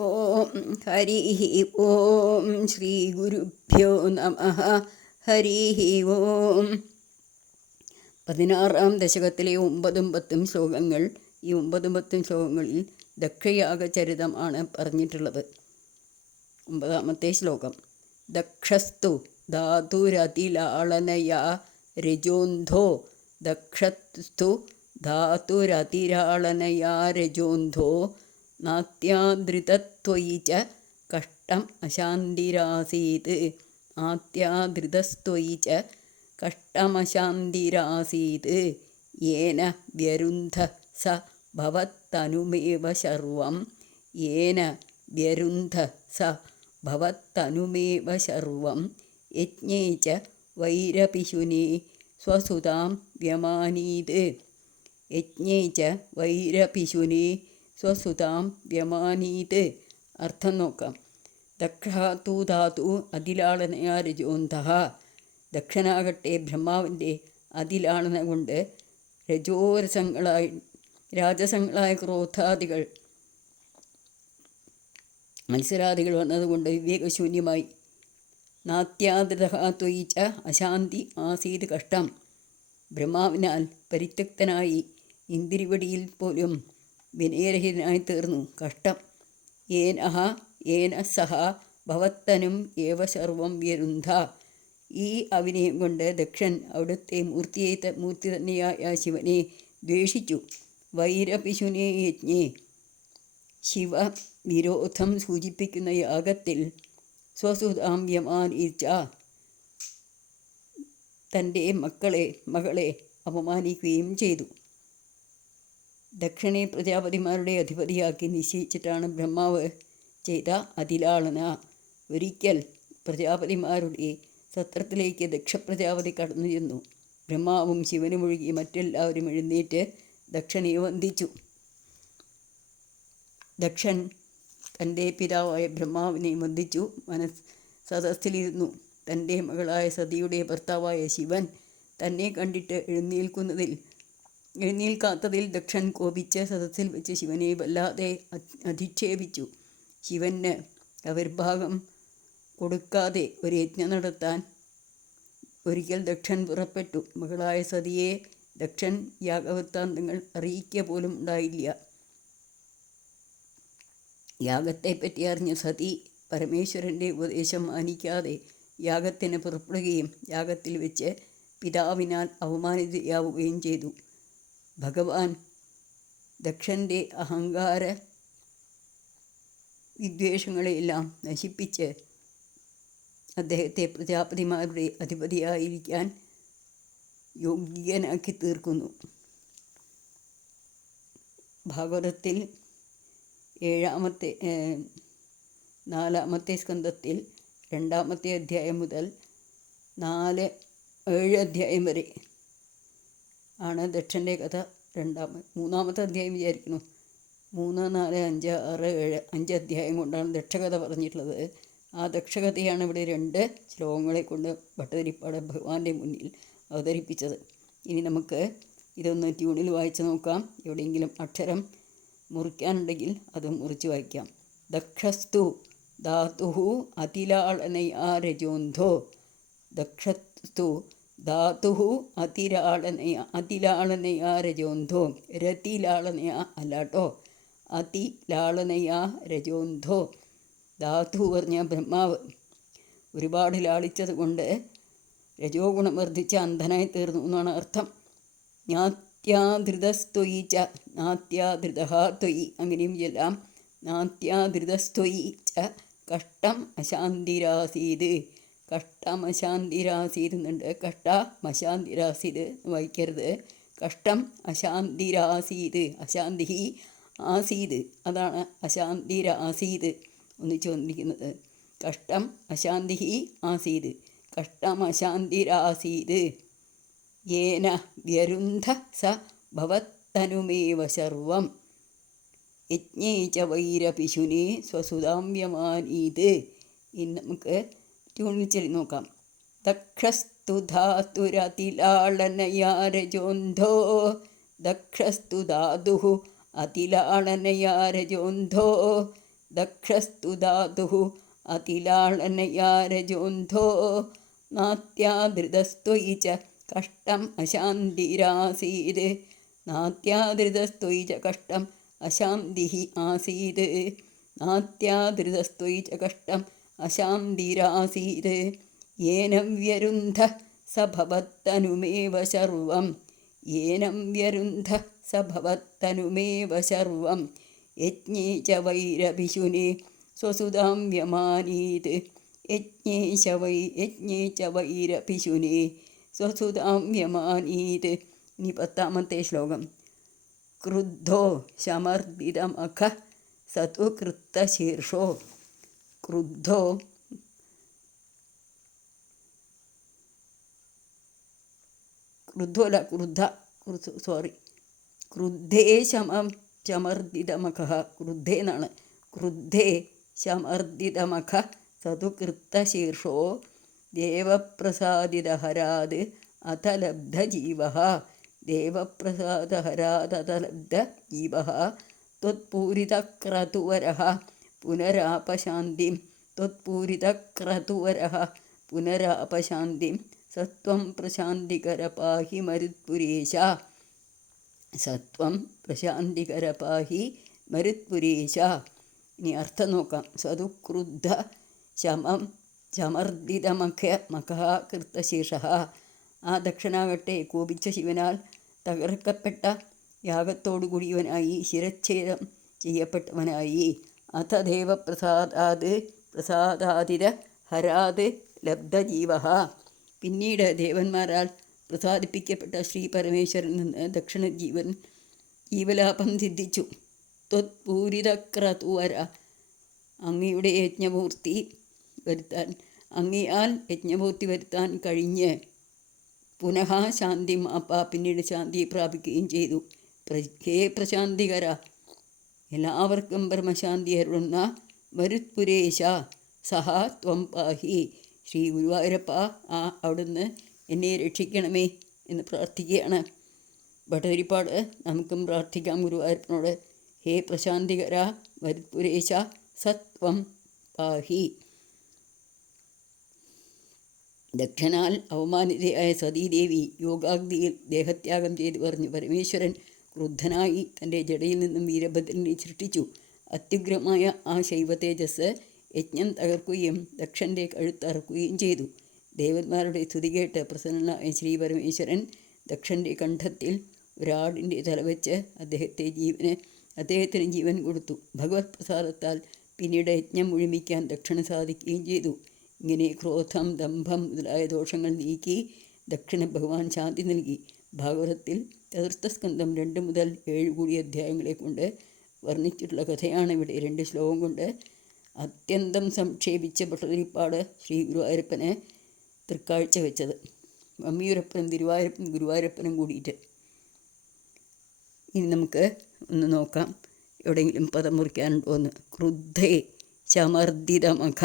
ഓം ഹരി ഓം ശ്രീ ഗുരുഭ്യോ നമഃ. ഹരി ഓം. 16-ാം ദശകത്തിലെ 9ഉം 10ഉം ശ്ലോകങ്ങൾ. ഈ 9ഉം 10ഉം ശ്ലോകങ്ങളിൽ ദക്ഷയാഗചരിതമാണ് പറഞ്ഞിട്ടുള്ളത്. 9ാമത്തെ ശ്ലോകം. ദക്ഷസ്തു ധാതുരതിലാളനയാ രജോന്ധോ. ദക്ഷസ്തു ധാതുരതിലാളനയാ രജോന്ധോ. നാത്യാദൃതത്വയി ച കഷ്ടം അശാന്തിരാസീത്. നാത്യാദൃതസ്ത്വയി ച കഷ്ടമശാന്തിരാസീത്. യേന വ്യരുന്ധ സ ഭവത്തനുമേവ ശർവം. യേന വ്യരുന്ധ സ ഭവത്തനുമേവ ശർവം. യജ്ഞേ ച വൈരപിശുനേ സ്വസുതാം വ്യമാനീത്. യജ്ഞേ ച വൈരപിശുനേ സ്വസുതാം വ്യമാനീത്. അർത്ഥം നോക്കാം. ദക്ഷാതു ധാതു അതിലാളനയാ രജോന്ധഃ. ദക്ഷനാകട്ടെ ബ്രഹ്മാവിൻ്റെ അതിലാളന കൊണ്ട് രാജസങ്ങളായ ക്രോധാദികൾ മത്സരാദികൾ വന്നതുകൊണ്ട് വിവേകശൂന്യമായി. നാത്യാദൃതത്വയി ച അശാന്തി ആസീത് കഷ്ടം. ബ്രഹ്മാവിനാൽ പരിത്യക്തനായി ഇന്ദ്രിവടിയിൽ പോലും വിനയരഹിതനായി തീർന്നു. കഷ്ടം. യേന സഹ ഭവത്തനും ഏവ സർവം വ്യരുന്ധ. ഈ അവിനയം കൊണ്ട് ദക്ഷൻ അവിടുത്തെ മൂർത്തി തന്നെയായ ശിവനെ ദ്വേഷിച്ചു. വൈരപിശുനേ യജ്ഞേ. ശിവവിരോധം സൂചിപ്പിക്കുന്ന യാഗത്തിൽ സ്വസുതാം വ്യമാനീച്ച. തൻ്റെ മകളെ അപമാനിക്കുകയും ചെയ്തു. ദക്ഷനെ പ്രജാപതിമാരുടെ അധിപതിയാക്കി നിശ്ചയിച്ചിട്ടാണ് ബ്രഹ്മാവ് ചെയ്ത അതിലാളന. ഒരിക്കൽ പ്രജാപതിമാരുടെ സത്രത്തിലേക്ക് ദക്ഷപ്രജാപതി കടന്നു ചെന്നു. ബ്രഹ്മാവും ശിവനും ഒഴുകി മറ്റെല്ലാവരും എഴുന്നേറ്റ് ദക്ഷനെ വന്ദിച്ചു. ദക്ഷൻ തൻ്റെ പിതാവായ ബ്രഹ്മാവിനെ വന്ദിച്ചു സദസ്സിലിരുന്നു. തൻ്റെ മകളായ സതിയുടെ ഭർത്താവായ ശിവൻ തന്നെ കണ്ടിട്ട് എഴുന്നേൽക്കാത്തതിൽ ദക്ഷൻ കോപിച്ച് സദസ്സിൽ വെച്ച് ശിവനെ വല്ലാതെ അധിക്ഷേപിച്ചു. ശിവന് ആവിർഭാഗം കൊടുക്കാതെ ഒരു യജ്ഞം നടത്താൻ ഒരിക്കൽ ദക്ഷൻ പുറപ്പെട്ടു. മകളായ സതിയെ ദക്ഷൻ യാഗവൃത്താന്തങ്ങൾ അറിയിക്കുക പോലും ഉണ്ടായില്ല. യാഗത്തെപ്പറ്റി അറിഞ്ഞ സതി പരമേശ്വരൻ്റെ ഉപദേശം മാനിക്കാതെ യാഗത്തിന് പുറപ്പെടുകയും യാഗത്തിൽ വെച്ച് പിതാവിനാൽ അവമാനിതയാവുകയും ചെയ്തു. ഭഗവാൻ ദക്ഷൻ്റെ അഹങ്കാര വിദ്വേഷങ്ങളെല്ലാം നശിപ്പിച്ച് അദ്ദേഹത്തെ പ്രജാപതിമാരുടെ അധിപതിയായിരിക്കാൻ യോഗ്യനാക്കി തീർക്കുന്നു. ഭാഗവതത്തിൽ 4ാമത്തെ സ്കന്ധത്തിൽ 2ാമത്തെ അധ്യായം മുതൽ 7 അധ്യായം വരെ ആണ് ദക്ഷൻ്റെ കഥ. 3ാമത്തെ അധ്യായം വിചാരിക്കുന്നു. 3, 4, 5, 6, 7 5 അധ്യായം കൊണ്ടാണ് ദക്ഷകഥ പറഞ്ഞിട്ടുള്ളത്. ആ ദക്ഷകഥയാണ് ഇവിടെ 2 ശ്ലോകങ്ങളെ കൊണ്ട് ഭട്ടതിരിപ്പാട് ഭഗവാന്റെ മുന്നിൽ അവതരിപ്പിച്ചത്. ഇനി നമുക്ക് ഇതൊന്ന് ട്യൂണിൽ വായിച്ച് നോക്കാം. എവിടെയെങ്കിലും അക്ഷരം മുറിക്കാനുണ്ടെങ്കിൽ അത് മുറിച്ച് വായിക്കാം. ദക്ഷസ്തു ധാതുഹു അതിലാളനയാ രജോന്ധോ. ദക്ഷസ്തു ധാതുഹു അതിലാളനയാ രജോന്ധോ. രതിലാളനയാ അല്ലാട്ടോ, അതിലാളനയാ രജോന്ധോ. ധാതു പറഞ്ഞ ബ്രഹ്മാവ് ഒരുപാട് ലാളിച്ചത് കൊണ്ട് രജോ ഗുണം വർദ്ധിച്ച അന്ധനായി തീർന്നു എന്നാണ് അർത്ഥം. നാത്യാധൃതസ്ത്വയി ച. നാത്യാധൃതഃ ത്വയി അങ്ങനെയും ചൊല്ലാം. നാത്യാധൃതസ്ത്വയി ച കഷ്ടം അശാന്തിരാസീത്. കഷ്ടമശാന്തിരാസീത് എന്നുണ്ട്. കഷ്ടമശാന്തിരാസീത് വായിക്കരുത്. കഷ്ടം അശാന്തിരാസീത്. അശാന്തി ആസീത്, അതാണ് അശാന്തിരാസീത് ഒന്നിച്ച് വന്നിരിക്കുന്നത്. കഷ്ടം അശാന്തി ആസീത്. കഷ്ടമശാന്തിരാസീത്. യേന വ്യരുന്ധ സ ഭവത്തനുമേവ ശർവം. യജ്ഞേ ച വൈരപിശുനേ സ്വസുതാം വ്യമാനീത്. ഇനി നമുക്ക് ട്യൂണിൽ ചൊല്ലി നോക്കാം. ദക്ഷസ്തു ധാതുരതിലാളനയാ രജോന്ധോ. ദക്ഷസ്തു ധാതുഃ അതിലാളനയാ രജോന്ധോ. ദക്ഷസ്തു ധാതുഃ അതിലാളനയാ രജോന്ധോ നാത്യാദൃതസ്ത്വയി ച കഷ്ടം അശാന്തിരാസീത്. നാത്യാദൃതസ്ത്വയി ച കഷ്ടം അശാന്തിഃ ആസീത്. നാത്യാദൃതസ്ത്വയി ച കഷ്ടം അശാന്തിരാസീത്. യേനം വ്യരുന്ധഃ സ ഭവത്തനുമേവ സർവം. യേനം വ്യരുന്ധഃ സ ഭവത്തനുമേവ സർവം. യജ്ഞേ ച വൈരഭിശുനെ സ്വസുതാം വ്യമാനീത്. യജ്ഞേ ച വൈരഭിശുനെ സ്വസുതാം വ്യമാനീത്. ഇനി 10ാമത്തെ ശ്ലോകം. ക്രുദ്ധോ ശമർദിതമഖഃ സതു കൃത്തശീർഷോ. ക്രുദ്ധോ ക്രുദ്ധേ ശമർദിതമഖഃ. ക്രുദ്ധേ എന്നാണ്. ക്രുദ്ധേ ശമർദിതമഖഃ സതു കൃത്തശീർഷോ ദേവപ്രസാദിതഹരാത് അഥ ലബ്ധജീവഃ. ദേവപ്രസാദഹരാത് അഥ ലബ്ധജീവഃ. ത്വത്പൂരിതക്രതുവരഃ പുനരാപശാന്തിം. ത്വത്പൂരിതക്രതുവരഃ പുനരാപശാന്തിം. സത്വം പ്രശാന്തികര പാഹി മരുത്പുരേശ. സത്വം പ്രശാന്തികര പാഹി മരുത്പുരേശ. ഇനി അർത്ഥം നോക്കാം. സതുക്രുദ്ധ ശമം ശമർദിതമഖഃ കൃത്തശീർഷഃ. ആ ദക്ഷനാകട്ടെ കോപിച്ച ശിവനാൽ തകർക്കപ്പെട്ട യാഗത്തോടുകൂടിയവനായി, ശിരച്ഛേദം ചെയ്യപ്പെട്ടവനായി. അഥ ദേവപ്രസാദാത് പ്രസാദാതിര ഹരാത് ലബ്ധജീവഃ. പിന്നീട് ദേവന്മാരാൽ പ്രസാദിപ്പിക്കപ്പെട്ട ശ്രീ പരമേശ്വരനിൽ നിന്ന് ദക്ഷിണ ജീവലാഭം സിദ്ധിച്ചു. ത്വത്പൂരിതക്രതുവര. അങ്ങയുടെ യജ്ഞപൂർത്തി വരുത്താൻ, അങ്ങയാൽ യജ്ഞപൂർത്തി വരുത്താൻ കഴിഞ്ഞ് പുനഃ ശാന്തി മാപ്പ, പിന്നീട് ശാന്തി പ്രാപിക്കുകയും ചെയ്തു. ഹേ പ്രശാന്തികര, എല്ലാവർക്കും ബ്രഹ്മശാന്തി അരുളുന്ന മരുത്പുരേശ സഹ ത്വം പാഹി. ശ്രീ ഗുരുവായൂരപ്പ, അവിടുന്ന് എന്നെ രക്ഷിക്കണമേ എന്ന് പ്രാർത്ഥിക്കുകയാണ് ഭട്ടതിരിപ്പാട്. നമുക്കും പ്രാർത്ഥിക്കാം ഗുരുവായൂരപ്പനോട്. ഹേ പ്രശാന്തികര മരുത്പുരേശ സത്വം പാഹി. ദക്ഷനാൽ അവമാനിതയായ സതീദേവി യോഗാഗ്നിയിൽ ദേഹത്യാഗം ചെയ്തു പറഞ്ഞു. പരമേശ്വരൻ ക്രുദ്ധനായി തൻ്റെ ജടയിൽ നിന്നും വീരഭദ്രനെ സൃഷ്ടിച്ചു. അത്യുഗ്രമായ ആ ശൈവ തേജസ് യജ്ഞം തകർക്കുകയും ദക്ഷൻ്റെ കഴുത്തറക്കുകയും ചെയ്തു. ദേവന്മാരുടെ സ്തുതി കേട്ട് പ്രസന്നനായ ശ്രീ പരമേശ്വരൻ ദക്ഷൻ്റെ കണ്ഠത്തിൽ ഒരാടിൻ്റെ തലവെച്ച് അദ്ദേഹത്തിന് ജീവൻ കൊടുത്തു. ഭഗവത് പ്രസാദത്താൽ പിന്നീട് യജ്ഞം മുഴുമിക്കാൻ ദക്ഷന് സാധിക്കുകയും ചെയ്തു. ഇങ്ങനെ ക്രോധം, ദംഭം മുതലായ ദോഷങ്ങൾ നീക്കി ദക്ഷിണ ഭഗവാൻ ശാന്തി നൽകി. ഭാഗവതത്തിൽ ചതുർത്ഥസ്കന്ധം 2 മുതൽ 7 കൂടിയ അധ്യായങ്ങളെ കൊണ്ട് വർണ്ണിച്ചിട്ടുള്ള കഥയാണ് ഇവിടെ 2 ശ്ലോകം കൊണ്ട് അത്യന്തം സംക്ഷേപിച്ച ഭട്ടതിരിപ്പാട് ശ്രീ ഗുരുവായൂരപ്പന് തൃക്കാഴ്ച വെച്ചത്. മമ്മിയൂരപ്പനും ഗുരുവായൂരപ്പനും കൂടിയിട്ട്. ഇനി നമുക്ക് ഒന്ന് നോക്കാം, എവിടെയെങ്കിലും പദം മുറിക്കാനുണ്ടോ എന്ന്. ക്രുദ്ധേ ചമർദിതമഖ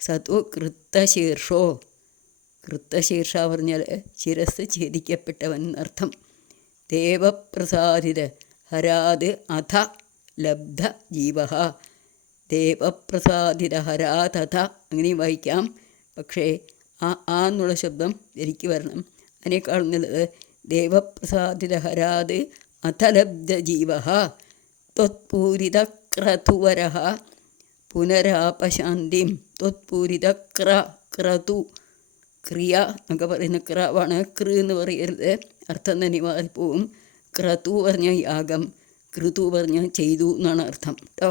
സതു കൃത്തശീർഷോ. കൃത്തശീർഷ പറഞ്ഞാൽ ശിരസ് ഛേദിക്കപ്പെട്ടവൻ എന്നർത്ഥം. ദേവപ്രസാദിത ഹരാത് അഥ ലബ്ധ ജീവഃ. ദേവപ്രസാദിത ഹരാത് അഥ അങ്ങനെയും വായിക്കാം. പക്ഷേ ആ എന്നുള്ള ശബ്ദം എനിക്ക് വരണം. അതിനേക്കാൾ നല്ലത് ദേവപ്രസാദിത ഹരാത് അഥ ലബ്ധ ജീവഃ. ത്വത്പൂരിത ക്രതുവരഃ പുനരാപശാന്തിം. ത്വത്പൂരിത ക്രതു ക്രിയ എന്നൊക്കെ പറയുന്ന ക്രവാണ്. കൃ എന്ന് പറയരുത്, അർത്ഥം തന്നെ മാറിപ്പോവും. ക്രതു പറഞ്ഞാൽ യാഗം, കൃതു പറഞ്ഞാൽ ചെയ്തു എന്നാണ് അർത്ഥം കേട്ടോ.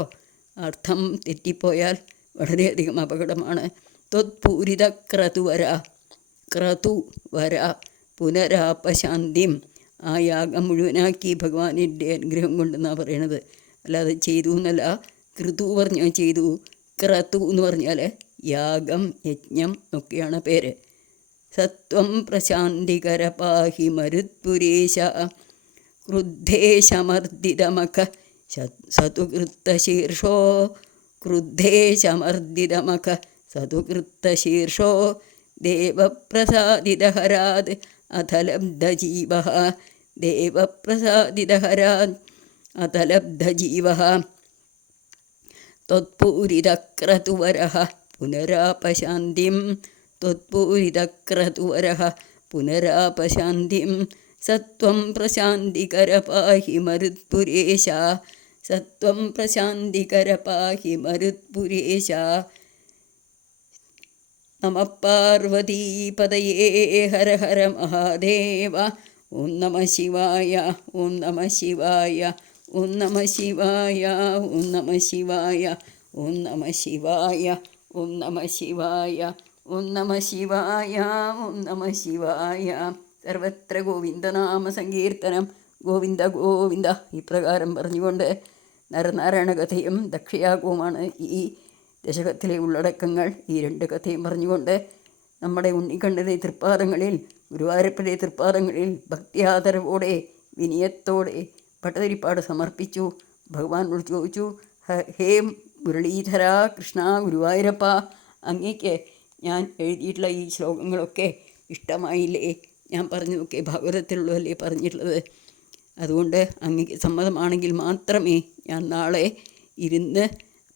അർത്ഥം തെറ്റിപ്പോയാൽ വളരെയധികം അപകടമാണ്. ത്വത്പൂരിത ക്രതുവര, ക്രതുവര പുനരാപശാന്തിം. ആ യാഗം മുഴുവനാക്കി ഭഗവാനിൻ്റെ അനുഗ്രഹം കൊണ്ടെന്നാണ് പറയണത്, അല്ലാതെ ചെയ്തു എന്നല്ല. കൃതു പറഞ്ഞാൽ ചെയ്തു, ക്രതു എന്ന് പറഞ്ഞാൽ യാഗം, യജ്ഞം ഒക്കെയാണ് പേര്. സത്വം പ്രശാന്തികര പാഹി മരുത്പുരേശ. ക്രുദ്ധേശമർദിതമഖ സതുകൃത്തശീർഷോ. ക്രുദ്ധേശമർദിതമഖ സതുകൃത്തശീർഷോ ദേവപ്രസാദിതഹരാത് അഥ ലബ്ധജീവഃ. ദേവപ്രസാദിതഹരാത് അഥ ലബ്ധജീവഃ. त्वत्पूरितक्रतुवरः पुनरापशान्तिं त्वत्पूरितक्रतुवरः पुनरापशान्तिं सत्वं प्रशान्तिकर पाहि मरुत्पुरेश सत्वं प्रशान्तिकर पाहि मरुत्पुरेश नमः पार्वतीपतये हर हर महादेव ओं नमः शिवाय ओं नमः शिवाय ओं नमः शिवाय ओं नमः शिवाय ओं नमः शिवाय ओं नमः शिवाय ओं नमः शिवाय ओं नमः शिवाय സർവത്ര ഗോവിന്ദനാമ സങ്കീർത്തനം ഗോവിന്ദ ഗോവിന്ദ ഇപ്രകാരം പറഞ്ഞുകൊണ്ട് നരനാരായണ കഥയും ദക്ഷയാഗവുമാണ് ഈ ദശകത്തിലെ ഉള്ളടക്കങ്ങൾ. ഈ രണ്ട് കഥയും പറഞ്ഞുകൊണ്ട് നമ്മുടെ ഉണ്ണിക്കണ്ണൻ്റെ തൃപ്പാദങ്ങളിൽ ഗുരുവായൂരപ്പൻ്റെ തൃപ്പാദങ്ങളിൽ ഭക്തിയാദരവോടെ വിനയത്തോടെ ഭട്ടതിരിപ്പാട് സമർപ്പിച്ചു. ഭഗവാനോട് ചോദിച്ചു, ഹേ മുരളീധര കൃഷ്ണ ഗുരുവായൂരപ്പ, അങ്ങേക്ക് ഞാൻ എഴുതിയിട്ടുള്ള ഈ ശ്ലോകങ്ങളൊക്കെ ഇഷ്ടമായില്ലേ? ഞാൻ പറഞ്ഞതൊക്കെ ഭാഗവതത്തിലുള്ളതല്ലേ പറഞ്ഞിട്ടുള്ളത്? അതുകൊണ്ട് അങ്ങേക്ക് സമ്മതമാണെങ്കിൽ മാത്രമേ ഞാൻ നാളെ ഇരുന്ന്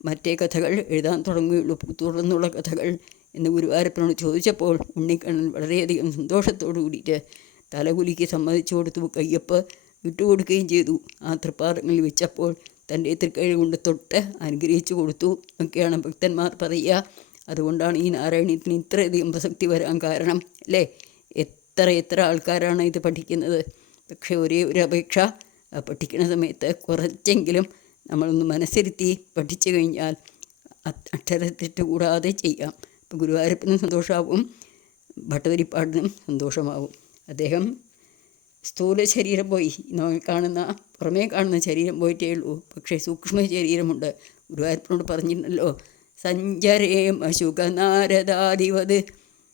മറ്റേ കഥകൾ എഴുതാൻ തുടങ്ങുകയുള്ളൂ, തുടർന്നുള്ള കഥകൾ എന്ന് ഗുരുവായൂരപ്പനോട് ചോദിച്ചപ്പോൾ ഉണ്ണിക്കണ്ണൻ വളരെയധികം സന്തോഷത്തോടു കൂടിയിട്ട് തലകുലിക്ക് സമ്മതിച്ചു കൊടുത്തു. കയ്യൊപ്പ് വിട്ടുകൊടുക്കുകയും ചെയ്തു. ആ തൃപ്പാദങ്ങളിൽ വെച്ചപ്പോൾ തൻ്റെ തൃക്കൈ കൊണ്ട് തൊട്ട് അനുഗ്രഹിച്ചു കൊടുത്തു ഒക്കെയാണ് ഭക്തന്മാർ പറയുക. അതുകൊണ്ടാണ് ഈ നാരായണീയത്തിന് ഇത്രയധികം പ്രസക്തി വരാൻ കാരണം അല്ലേ? എത്ര ആൾക്കാരാണ് ഇത് പഠിക്കുന്നത്. പക്ഷേ ഒരേ ഒരു അപേക്ഷ, പഠിക്കുന്ന സമയത്ത് കുറച്ചെങ്കിലും നമ്മളൊന്ന് മനസ്സിരുത്തി പഠിച്ചു കഴിഞ്ഞാൽ അക്ഷരത്തെറ്റ് കൂടാതെ ചെയ്യാം. ഇപ്പോൾ ഗുരുവായൂരപ്പനും സന്തോഷമാവും, ഭട്ടതിരിപ്പാടിനും സന്തോഷമാവും. അദ്ദേഹം സ്ഥൂല ശരീരം പോയി, പുറമേ കാണുന്ന ശരീരം പോയിട്ടേ ഉള്ളൂ. പക്ഷേ സൂക്ഷ്മ ശരീരമുണ്ട്. ഗുരുവായൂരപ്പനോട് പറഞ്ഞിട്ടുണ്ടല്ലോ, സഞ്ചരേം അശുഖനാരദാധിപത്,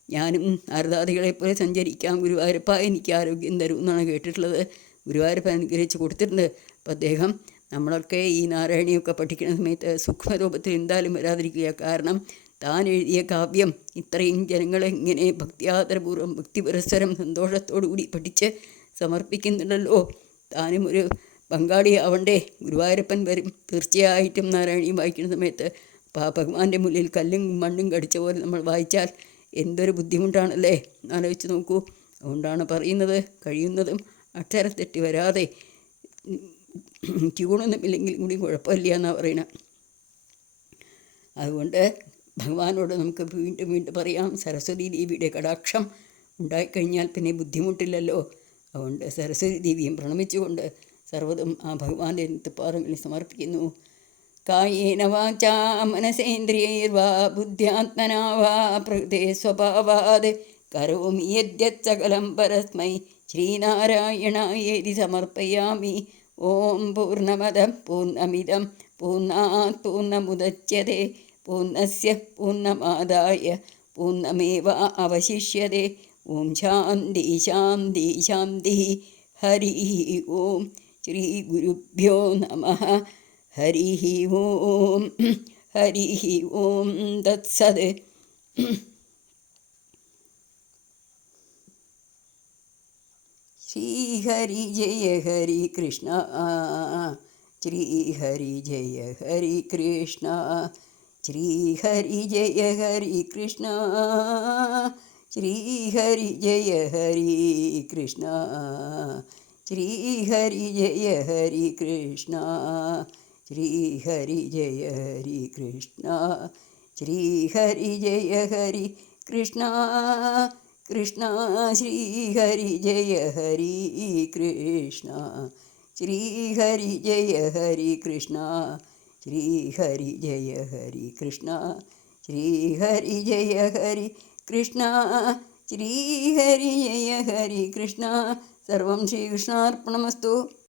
ഞാനും നാരദാദികളെപ്പോലെ സഞ്ചരിക്കാം ഗുരുവായൂരപ്പ, എനിക്ക് ആരോഗ്യം തരും എന്നാണ് കേട്ടിട്ടുള്ളത്. ഗുരുവായൂരപ്പൻ അനുഗ്രഹിച്ച് കൊടുത്തിട്ടുണ്ട്. അപ്പം അദ്ദേഹം നമ്മളൊക്കെ ഈ നാരായണിയൊക്കെ പഠിക്കുന്ന സമയത്ത് സൂക്ഷ്മരൂപത്തിൽ എന്തായാലും വരാതിരിക്കുക. കാരണം താൻ എഴുതിയ കാവ്യം ഇത്രയും ജനങ്ങളെ ഇങ്ങനെ ഭക്തിയാദരപൂർവ്വം ഭക്തിപരസ്പരം സന്തോഷത്തോടു കൂടി പഠിച്ച് സമർപ്പിക്കുന്നുണ്ടല്ലോ. താനും ഒരു പങ്കാളിയാവണ്ടേ? ഗുരുവായൂരപ്പൻ വരും തീർച്ചയായിട്ടും നാരായണീയം വായിക്കുന്ന സമയത്ത്. അപ്പോൾ ആ ഭഗവാന്റെ മുന്നിൽ കല്ലും മണ്ണും കടിച്ച പോലെ നമ്മൾ വായിച്ചാൽ എന്തൊരു ബുദ്ധിമുട്ടാണല്ലേ? ആലോചിച്ച് നോക്കൂ. അതുകൊണ്ടാണ് പറയുന്നത്, കഴിയുന്നതും അക്ഷരത്തെറ്റ് വരാതെ, ട്യൂണൊന്നുമില്ലെങ്കിൽ കൂടി കുഴപ്പമില്ല എന്നാണ് പറയുന്നത്. അതുകൊണ്ട് ഭഗവാനോട് നമുക്ക് വീണ്ടും വീണ്ടും പറയാം, സരസ്വതി ദേവിയുടെ കടാക്ഷം ഉണ്ടായിക്കഴിഞ്ഞാൽ പിന്നെ ബുദ്ധിമുട്ടില്ലല്ലോ. അതുകൊണ്ട് സരസ്വതി ദേവിയും പ്രണമിച്ചുകൊണ്ട് സർവ്വതും ആ ഭഗവാന്റെ തൃപ്പാദങ്ങളിൽ സമർപ്പിക്കുന്നു. കായേന വാചാ മനസേന്ദ്രിയൈർവാ ബുദ്ധ്യാത്മനാ വാ പ്രകൃതേ സ്വഭാവാത് കരോമി യദ്യത് സകലം പരസ്മൈ ശ്രീനാരായണായേതി സമർപ്പയാമി. ഓം പൂർണ്ണമദ പൂർണ്ണമിദം പൂർണ്ണാത് പൂർണ്ണമുദച്യത്തെ പൂർണ്ണസ്യ പൂർണ്ണമാദായ പൂർണ്ണമേവ അവശിഷ്യത്തെ. ഓം ശാന്തി ശാന്തി ശാന്തി. ഹരി ഓം. ശ്രീ ഗുരുഭ്യോ നമഃ. ഹരി ഓം. ഹരി ഓം. തത്സത്. ശ്രീഹരി ജയ ഹരി കൃഷ്ണ. ശ്രീഹരി ജയ ഹരി കൃഷ്ണ. ശ്രീഹരി ജയ ഹരി കൃഷ്ണ. ശ്രീഹരി ജയ ഹരി കൃഷ്ണ. ശ്രീഹരി ജയ ഹരി കൃഷ്ണ. ശ്രീഹരി ജയ ഹരി കൃഷ്ണ. ശ്രീഹരി ജയ ഹരി കൃഷ്ണ. കൃഷ്ണ ശ്രീഹരി ജയ ഹരി കൃഷ്ണ. ശ്രീഹരി ജയ ഹരി കൃഷ്ണ. ശ്രീഹരി ജയ ഹരി കൃഷ്ണ. ശ്രീഹരി ജയ ഹരി കൃഷ്ണ. ശ്രീഹരി ജയ ഹരി കൃഷ്ണ. സർവം ശ്രീകൃഷ്ണാർപ്പണമസ്തു.